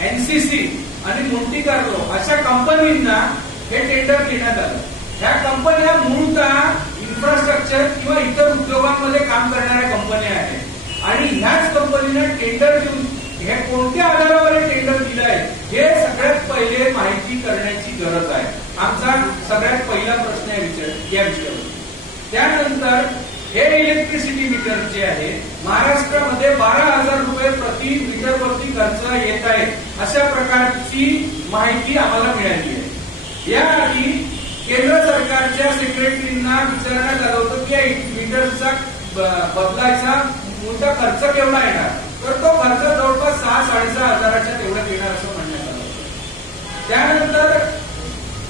NCC आणि Monte Carlo अशा कंपनींना हे टेंडर देण्यात आलं. ह्या कंपन्या मूळतः इन्फ्रास्ट्रक्चर किंवा इतर उद्योगांमध्ये काम करणाऱ्या कंपन्या आहेत आणि ह्याच कंपनीला टेंडर देऊन हे कोणत्या आधारावर टेंडर दिलं आहे हे सगळ्यात पहिले माहिती करण्याची गरज आहे. आमचा सगळ्यात पहिला प्रश्न या विषयावर. त्यानंतर हे इलेक्ट्रिसिटी मीटर जे आहे महाराष्ट्रामध्ये 12,000 रुपये प्रति मीटर वरती खर्च येत आहे अशा प्रकारची माहिती आम्हाला मिळाली आहे. याआधी केंद्र सरकारच्या सेक्रेटरींना विचारण्यात आलं होतं की मीटरचा बदलायचा मोठा खर्च केवढा येणार, तर तो खर्च जवळपास 6-6.5 हजाराच्या तेवढ्यात येणार असं म्हणण्यात आलं होतं. त्यानंतर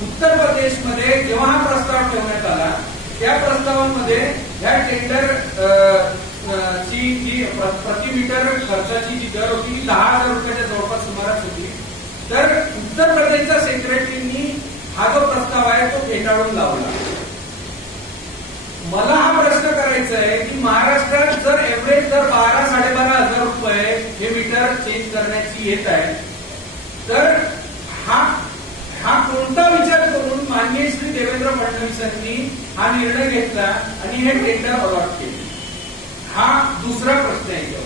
उत्तर प्रदेशमध्ये जेव्हा हा प्रस्ताव ठेवण्यात आला त्या प्रस्तावामध्ये ह्या टेंडर ची जी प्रति मीटर खर्चाची जी दर होती 10,000 रुपयाच्या जवळपास सुमारास होती. तर उत्तर प्रदेशच्या सेक्रेटरींनी हा जो प्रस्ताव आहे तो फेटाळून लावला. मला हा प्रश्न करायचा आहे की महाराष्ट्रात जर एव्हरेज जर 12-12,500 रुपये हे मीटर चेंज करण्याची येत आहे तर हा कोणता विचार करून माननीय श्री देवेंद्र फडणवीसांनी हा निर्णय घेतला आणि हे टेंडर अलॉट केले. हा दुसरा प्रश्न आहे.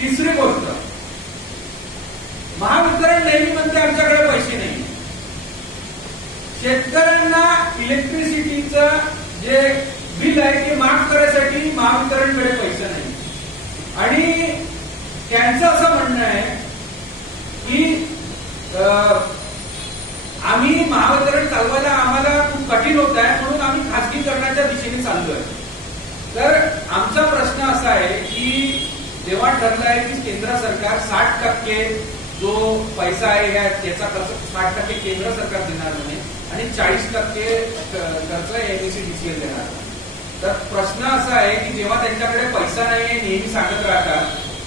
तिसरी गोष्ट, महावितरण नेहमी म्हणते आमच्याकडे पैसे नाही. शेतकऱ्यांना इलेक्ट्रिसिटीचं जे बिल आहे ते माफ करण्यासाठी महावितरणकडे पैसा नाही आणि त्यांचं असं म्हणणं आहे की आम्ही महावितरण चालवायला आम्हाला खूप कठीण होत आहे म्हणून आम्ही खासगीकरणाच्या दिशेने चाललोय. तर आमचा प्रश्न असा आहे की जेव्हा ठरलं आहे की केंद्र सरकार 60% जो पैसा आहे त्याचा खर्च 60% केंद्र सरकार देणार म्हणे आणि 40% खर्च एमएससीडीसीएल देणार. तर प्रश्न असा आहे की जेव्हा त्यांच्याकडे पैसा नाही आहे नेहमी सांगत राहतात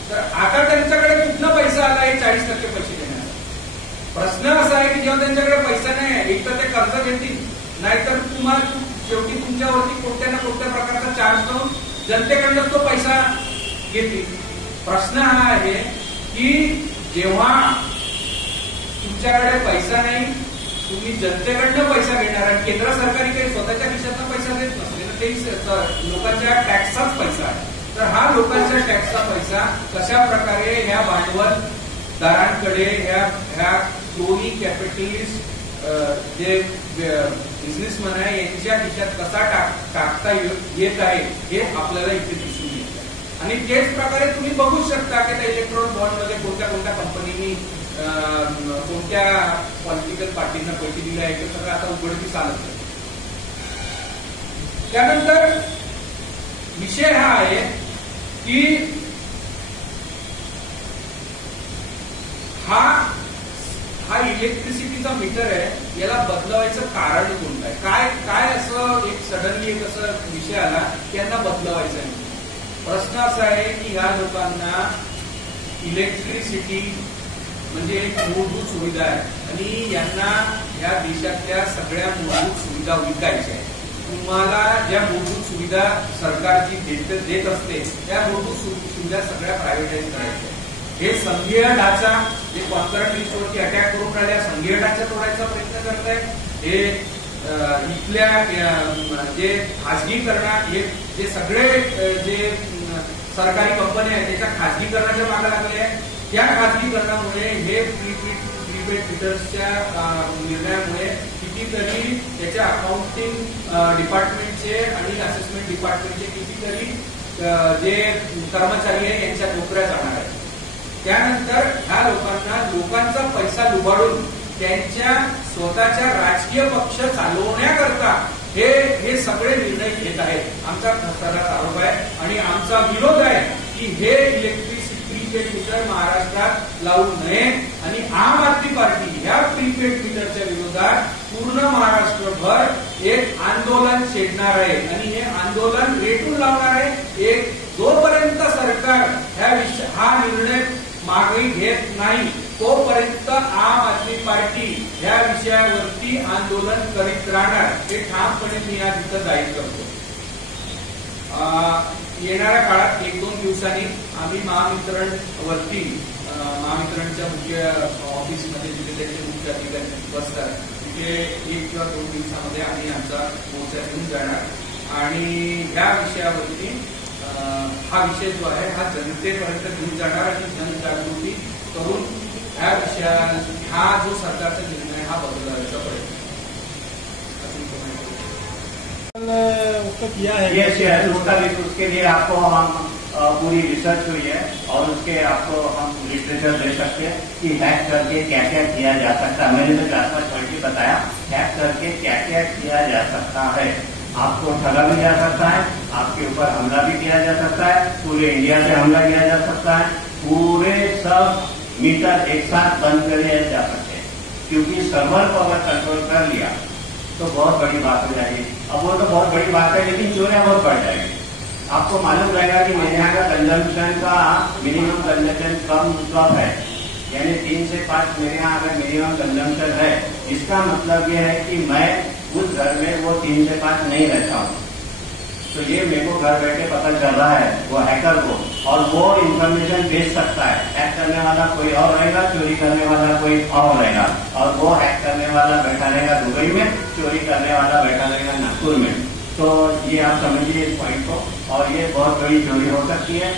तर आता त्यांच्याकडे कुठला पैसा आला आहे 40% पैसे देणार. प्रश्न असा आहे की जेव्हा त्यांच्याकडे पैसा नाही आहे एक तर ते कर्ज घेतील नाहीतर तुम्हाला शेवटी तुमच्यावरती कोणत्या ना कोणत्या प्रकारचा चार्ज करून जनतेकडनं तो पैसा घेतील. प्रश्न हा आहे की जेव्हा तुमच्याकडे पैसा नाही तुम्ही जनतेकडनं पैसा घेणार आणि केंद्र सरकारी काही स्वतःच्या खिशातनं पैसा देत नसते ना, ते लोकांच्या टॅक्सचाच पैसा आहे. तर हा लोकांच्या टॅक्सचा पैसा कशा प्रकारे ह्या भांडवलदारांकडे ह्या दोन्ही कॅपिटलिस्ट जे बिझनेसमॅन आहे यांच्या खिशात कसा टाकता येत आहे हे आपल्याला इथे दिसून येतं. आणि तेच प्रकारे तुम्ही बघू शकता की त्या इलेक्ट्रॉनिक बॉन्डमध्ये कोणत्या कोणत्या कंपनीनी कोणत्या पॉलिटिकल पार्टींना पैसे दिले आहे ते सगळं आता उघडकीस आलं. त्यानंतर विषय हा आहे की हा इलेक्ट्रिसिटीचा मीटर आहे याला बदलवायचं कारण कोणतं आहे, काय असं एक सडनली एक असं विषय आला की यांना बदलवायचं आहे. प्रश्न असा आहे की ह्या लोकांना इलेक्ट्रिसिटी म्हणजे एक मूलभूत सुविधा आहे आणि यांना या देशातल्या सगळ्या मूलभूत सुविधा विकायच्या आहेत. तुम्हाला ज्या मूलभूत सुविधा सरकार जी देत असते त्या मूलभूत सुविधा सगळ्या प्रायव्हेटाईज करायच्या. हे संघीय ढाचा जे कॉन्करंट लिस्टवरती अटॅक करून राहिल्या संघीय ढाचा तोडायचा प्रयत्न करतायत. हे इथल्या जे खासगीकरणात जे सगळे जे सरकारी कंपन्या आहेत त्याच्या खासगीकरणाच्या मागे लागले आहे. त्या खासगीकरणामुळे हे प्रीपेड मीटर्सच्या निर्णयामुळे कितीतरी त्याच्या अकाउंटिंग डिपार्टमेंटचे आणि असेसमेंट डिपार्टमेंटचे कितीतरी जे कर्मचारी आहे यांच्या नोकऱ्या जाणार आहेत. त्यानंतर ह्या लोकांचा पैसा लुबाडून त्यांच्या स्वतःच्या राजकीय पक्ष चालवण्याकरता हे सगळे निर्णय घेत आहेत. आमचा खतरनाक आरोप आहे आणि आमचा विरोध आहे की हे इलेक्ट्रिसिटी प्रीपेड मीटर महाराष्ट्रात लावू नये आणि आम आदमी पार्टी ह्या प्रीपेड मीटरच्या विरोधात पूर्ण महाराष्ट्रभर एक आंदोलन छेडणार आहे आणि हे आंदोलन रेटून लावणार आहे. जोपर्यंत सरकार हा निर्णय मागे घेत नाही तोपर्यंत आम आदमी पार्टी या विषयावरती आंदोलन करीत राहणार हे ठामपणे मी आज इथं जाहीर करतो. येणाऱ्या काळात 1-2 दिवसांनी आम्ही महावितरण वरती महावितरणच्या मुख्य ऑफिसमध्ये जिथे त्याचे मुख्य अधिकारी बसतात तिथे 1 किंवा 2 दिवसामध्ये आम्ही आमचा मोर्चा घेऊन जाणार आणि ह्या विषयावरती हा विषय जो आहे हा जनतेपर्यंत घेऊन जाणार आणि जनजागृती करून ह्या विषया हा जो सरकारचा निर्णय हा बदलण्याचा प्रयत्न उसका किया है। उसके लिए आपको हम पूरी रिसर्च हुई है और उसके आपको हम लिटरेचर दे सकते हैं कि हैक करके क्या क्या किया जा सकता है। मैंने तो 4-5 पॉइंट बताया हैक करके क्या क्या किया जा सकता है। आपको ठगा भी जा सकता है, आपके ऊपर हमला भी किया जा सकता है, पूरे इंडिया से हमला किया जा सकता है, पूरे सब मीटर एक साथ बंद कर दिया जा सकते हैं क्योंकि सर्वर को अगर कंट्रोल कर लिया तो बहुत बड़ी बात हो जाएगी। अब वो तो बहुत बड़ी बात है लेकिन चोरियां बहुत बढ़ जाएगी। आपको मालूम रहेगा कि मेरे यहाँ का कंजम्पशन का मिनिमम कंजम्पशन कम है, यानी 3 से 5 मेरे यहाँ अगर मिनिमम कंजम्पशन है, इसका मतलब ये है कि मैं उस घर में वो 3 से 5 नहीं रहता हूँ। तो ये मेरे को घर बैठे पता चल रहा है वो हैकर को, और वो इंफॉर्मेशन भेज सकता है। हैक करने वाला कोई और रहेगा, चोरी करने वाला कोई और रहेगा, और वो हैक करने वाला बैठा रहेगा दुबई में, चोरी करने वाला बैठा रहेगा नागपुर में। तो ये आप समझिए इस पॉइंट को, और ये बहुत बड़ी चोरी हो सकती है,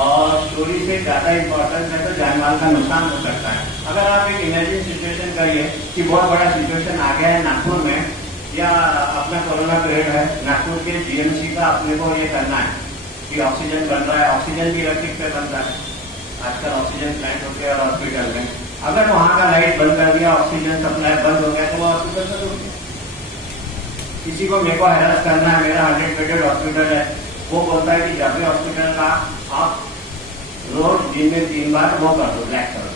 और चोरी से ज्यादा इम्पोर्टेंस है तो जानमाल का नुकसान हो सकता है। अगर आप एक इमेजिन सिचुएशन करिए कि बहुत बड़ा सिचुएशन आ गया है नागपुर में, या अपना कोरोना पीरियड है, नागपुर के जीएमसी का अपने को ये करना है कि ऑक्सीजन बन रहा है, ऑक्सीजन भी इलेक्ट्रिक पे बनता है आजकल, ऑक्सीजन प्लांट होते हैं और हॉस्पिटल में। अगर वहां का लाइट बंद कर दिया, ऑक्सीजन सप्लाई बंद हो गया तो वो हॉस्पिटल से रुक गया। किसी को मेरे को हैरास करना है, मेरा 100 बेडेड हॉस्पिटल है, वो बोलता है कि जब भी हॉस्पिटल का आप रोज दिन में 3 बार वो कर दो, ब्लैक कर दो।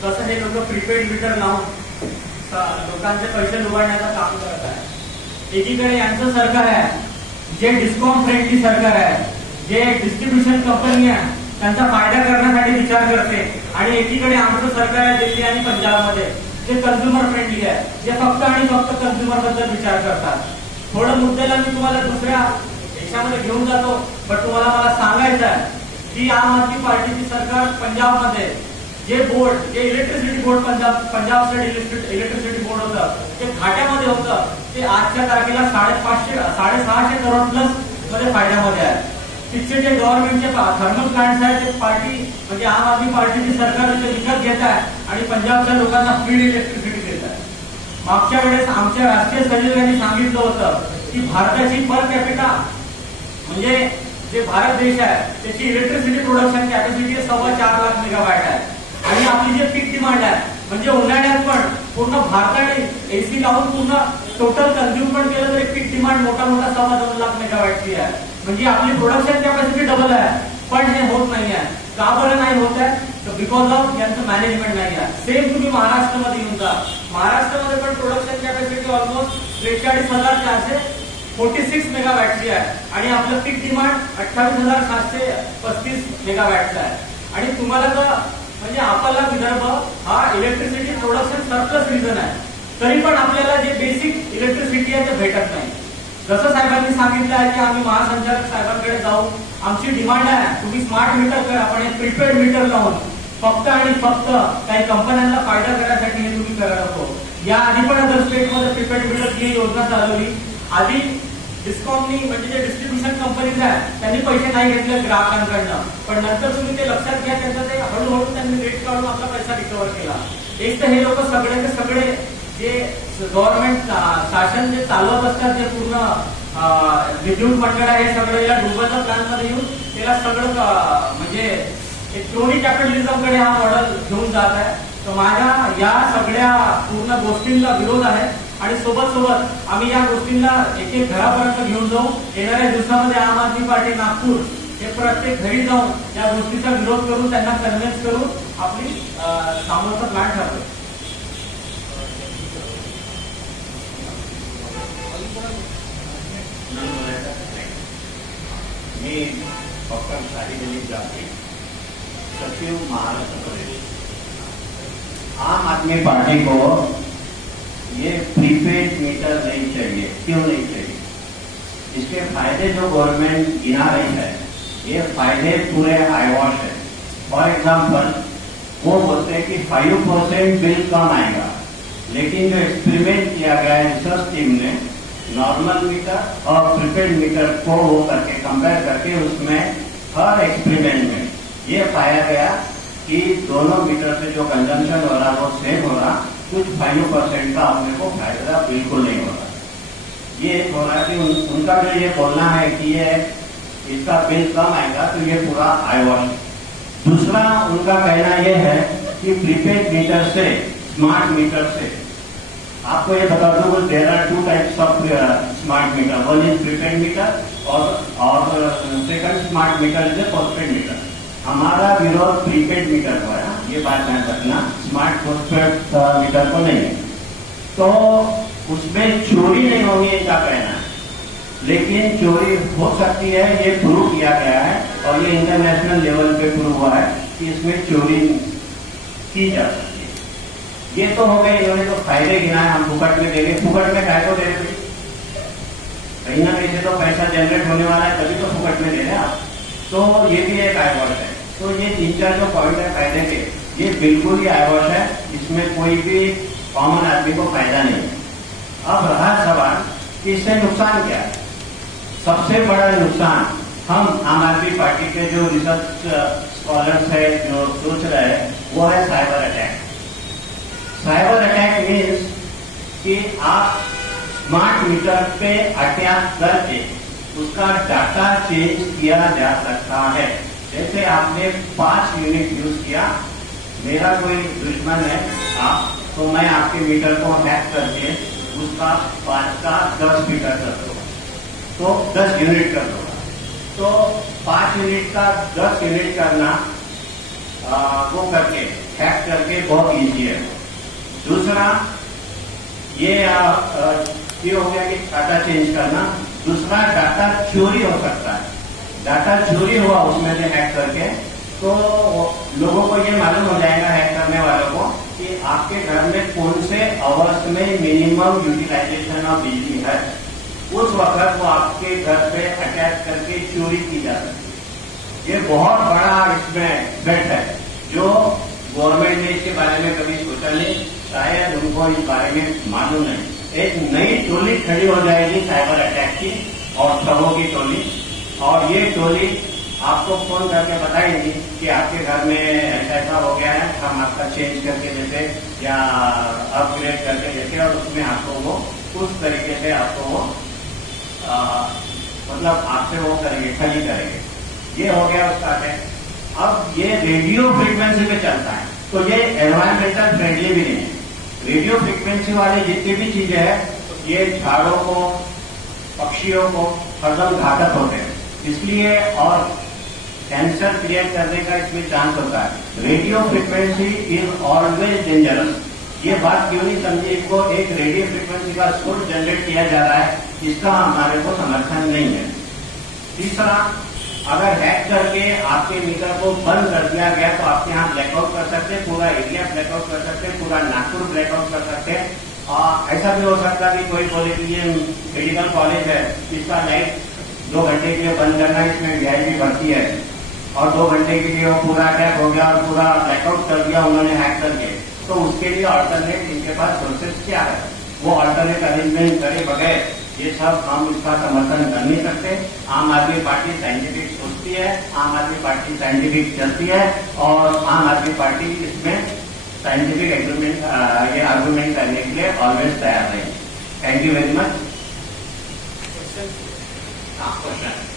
कसं हे लोक प्रीपेड मीटर लावून लोकांचे पैसे लुबाडण्याचं काम करत आहे। एकीकडे यांचं सरकार आहे जे डिस्कॉम फ्रेंडली सरकार आहे, जे डिस्ट्रीब्युशन कंपनी आहे त्यांचा फायदा करण्यासाठी विचार करते, आणि एकीकडे आमचं सरकार आहे दिल्ली आणि पंजाबमध्ये जे कन्झ्युमर फ्रेंडली आहे, जे फक्त आणि फक्त कन्झ्युमर बद्दल विचार करतात। थोडं मुद्द्याला मी तुम्हाला दुसऱ्या देशामध्ये घेऊन जातो, पण तुम्हाला मला सांगायचं आहे की आम आदमी पार्टीची सरकार पंजाबमध्ये जे बोर्ड, जे electricity board Punjab state electricity board होतं ते घाट्यामध्ये होतं, ते आजच्या तारखेला 550-650 करोड प्लस मध्ये फायद्यामध्ये आहे। तिथचे जे गव्हर्नमेंटचे थर्मल प्लांट्स आहेत ते पार्टी म्हणजे आम आदमी पार्टीची सरकार तिथे विकत घेत आहे आणि पंजाबच्या लोकांना फ्री इलेक्ट्रिसिटी देत आहे। मागच्या वेळेस आमच्या राष्ट्रीय सचिवांनी सांगितलं होतं की भारताची पर कॅपिटा म्हणजे जे भारत देश आहे त्याची electricity production capacity 4.25 lakh megawatt आहे, आणि आपली जे पीक डिमांड आहे म्हणजे उन्हाळ्यात पण पूर्ण भारताने एसी लावून पूर्ण टोटल कन्झ्युम केलं तर पीक डिमांड मोठा 2.25 लाख मेगावॅटची आहे, म्हणजे आपली प्रोडक्शन कॅपॅसिटी डबल आहे, पण हे होत नाही आहे। का बरं नाही होत आहे? तर बिकॉज ऑफ यांचं मॅनेजमेंट नाही आहे। सेम तुम्ही महाराष्ट्रामध्ये येऊन जा, महाराष्ट्रामध्ये पण प्रोडक्शन कॅपॅसिटी ऑलमोस्ट 43,446 मेगावॅटची आहे, आणि आपलं पीक डिमांड 28,735 मेगावॅटचा आहे। आणि तुम्हाला तर म्हणजे आपला विदर्भ हा इलेक्ट्रिसिटी प्रोडक्शन सरप्लस रिजन आहे, तरी पण आपल्याला जे बेसिक इलेक्ट्रिसिटी आहे ते भेटत नाही। जसं साहेबांनी सांगितलं आहे की आम्ही महासंचालक साहेबांकडे जाऊ, आमची डिमांड आहे तुम्ही स्मार्ट मीटर करा, पण हे प्रीपेड मीटर लावून फक्त आणि फक्त काही कंपन्यांना फायदा करण्यासाठी हे तुम्ही करा नको। या आधी पण अदर स्टेटमध्ये प्रीपेड मीटरची योजना चालवली, आधी डिस्कॉमनी म्हणजे जे डिस्ट्रीब्युशन कंपनीज आहे त्यांनी पैसे नाही घेतले ग्राहकांकडनं, पण नंतर तुम्ही ते लक्षात घ्या त्यांचं ते हळूहळू त्यांनी रेट काढून आपला पैसा रिकव्हर केला। एक तर हे लोक सगळे सगळे जे गव्हर्नमेंट शासन जे चालवत असतात, जे पूर्ण विद्युत मंडळ आहे, हे सगळं या डुबलच्या प्लॅनमध्ये येऊन त्याला सगळं म्हणजे एक क्रोनी कॅपिटलिझमकडे हा मॉडेल घेऊन जात आहे। तर माझ्या या सगळ्या पूर्ण गोष्टींना विरोध आहे, आणि सोबत सोबत आम्ही या गोष्टींना एक एक घरापर्यंत घेऊन जाऊ। येणाऱ्या दिवसामध्ये आम आदमी पार्टी नागपूर हे प्रत्येक घरी जाऊन या गोष्टीचा विरोध करून त्यांना कन्व्हिन्स करून आपली सामोरचा प्लॅन ठरवू। मी डॉक्टर सारी दिलीप जाते, सचिव महाराष्ट्र प्रदेश। आम आदमी पार्टी को ये प्रीपेड मीटर नहीं चाहिए। क्यों नहीं चाहिए? इसके फायदे जो गवर्नमेंट गिना रही है ये फायदे पूरे आईवॉश है। फॉर एग्जाम्पल वो बोलते हैं कि 5% बिल कम आएगा, लेकिन जो एक्सपेरिमेंट किया गया है रिसर्च टीम ने नॉर्मल मीटर और प्रीपेड मीटर को वो करके कंपेयर करके उसमें हर एक्सपेरिमेंट में ये पाया गया कि दोनों मीटर से जो कंजम्पशन हो रहा वो सेम हो रहा, कुछ 5% का अपने को फायदा बिल्कुल नहीं हो रहा। ये हो रहा कि उनका जो ये बोलना है कि ये इसका बिल कम आएगा तो ये पूरा आईवॉश। दूसरा उनका कहना यह है कि प्रीपेड मीटर से स्मार्ट मीटर से आपको ये बता दूं there are 2 types of smart meter, one is prepaid meter और second smart meter is postpaid meter. हमारा विरोध प्रीपेड मीटर को है, ये बात ध्यान रखना, स्मार्ट पोस्टपेड मीटर को नहीं है। तो उसमें चोरी नहीं होगी इनका कहना है, लेकिन चोरी हो सकती है, ये प्रूव किया गया है और ये इंटरनेशनल लेवल पे प्रूव हुआ है कि इसमें चोरी की जा सकती है। ये तो हो गए, इन्होंने तो फायदे गिनाए, हम फुकट में देंगे, फुकट में काय को दे रहे, कहीं ना कहीं से तो पैसा जनरेट होने वाला है, तभी तो फुकट में दे रहे हैं आप। तो ये भी एक आईवॉश है। तो ये 3-4 जो पॉइंट है फायदे के, ये बिल्कुल ही आईवॉश है, इसमें कोई भी कॉमन आदमी को फायदा नहीं है। अब रहा सवाल कि इससे नुकसान क्या है। सबसे बड़ा नुकसान हम आम आदमी पार्टी के जो रिसर्च स्कॉलर्स है जो सोच रहे हैं वो है cyber attack. Cyber attack means कि आप स्मार्ट मीटर पे अटैक करके उसका डाटा चेंज किया जा सकता है। जैसे आपने 5 यूनिट यूज किया, मेरा कोई दुश्मन है आप, तो मैं आपके मीटर को हैक करके उसका 5 का 10 मीटर कर दूंगा, तो 10 यूनिट कर दूंगा। तो 5 यूनिट का 10 यूनिट करना वो करके हैक करके बहुत ईजी है। दूसरा ये हो गया कि डाटा चेंज करना। दूसरा डाटा चोरी हो सकता है, डाटा चोरी हुआ उसमें से हैक करके, तो लोगों को ये मालूम हो जाएगा हैक करने वालों को कि आपके घर में कौन से आवर्स में मिनिमम यूटिलाइजेशन ऑफ बिजली है। उस वक्त वो आपके घर पे अटैक करके चोरी की जा सकती है। ये बहुत बड़ा इसमें थ्रेट है जो गवर्नमेंट ने इसके बारे में कभी सोचा नहीं, शायद उनको इस बारे में मालूम नहीं। एक नई टोली खड़ी हो जाएगी साइबर अटैक की और ठगों की टोली, और ये टोली आपको फोन करके बताएंगी कि आपके घर में ऐसा हो गया है, हम आपका चेंज करके देते या अपग्रेड करके देते, और उसमें आपको वो उस तरीके से आपको वो मतलब आपसे वो करेंगे, खली करेंगे। ये हो गया उसका अटैक। अब ये रेडियो फ्रीक्वेंसी पे चलता है, तो ये एनवायरमेंटल फ्रेंडली भी नहीं है। रेडियो फ्रीक्वेंसी वाली जितनी भी चीजें हैं ये झाड़ों को, पक्षियों को हरदम घातक होते हैं, इसलिए और कैंसर क्रिएट करने का इसमें चांस होता है। Radio frequency is always dangerous. ये बात क्यों नहीं समझी, इसको एक रेडियो फ्रीक्वेंसी का सोर्स जनरेट किया जा रहा है, इसका हमारे को समर्थन नहीं है। तीसरा, अगर हैक करके आपके मीटर को बंद कर दिया गया तो आपके यहाँ ब्लैकआउट कर सकते हैं, पूरा एरिया ब्लैकआउट कर सकते हैं, पूरा नागपुर ब्लैकआउट कर सकते हैं। ऐसा भी हो सकता है कि कोई बोले कि ये मेडिकल कॉलेज है, इसका लाइट 2 घंटे के लिए बंद करना, इसमें वीआईपी भर्ती है, और 2 घंटे के लिए वो पूरा अटैक हो गया और पूरा ब्लैकआउट कर दिया उन्होंने हैक करके, तो उसके लिए अल्टरनेट इनके पास सोर्सेस क्या है, वो अल्टरनेट अरेंजमेंट करे बगैर ये सब हम इसका समर्थन कर नहीं सकते। आम आदमी पार्टी साइंटिफिक सोचती है, आम आदमी पार्टी साइंटिफिक चलती है, और आम आदमी पार्टी इसमें साइंटिफिक एग्रीमेंट ये आर्गूमेंट करने के लिए ऑलवेज तैयार रहेगी। Thank you very much. Question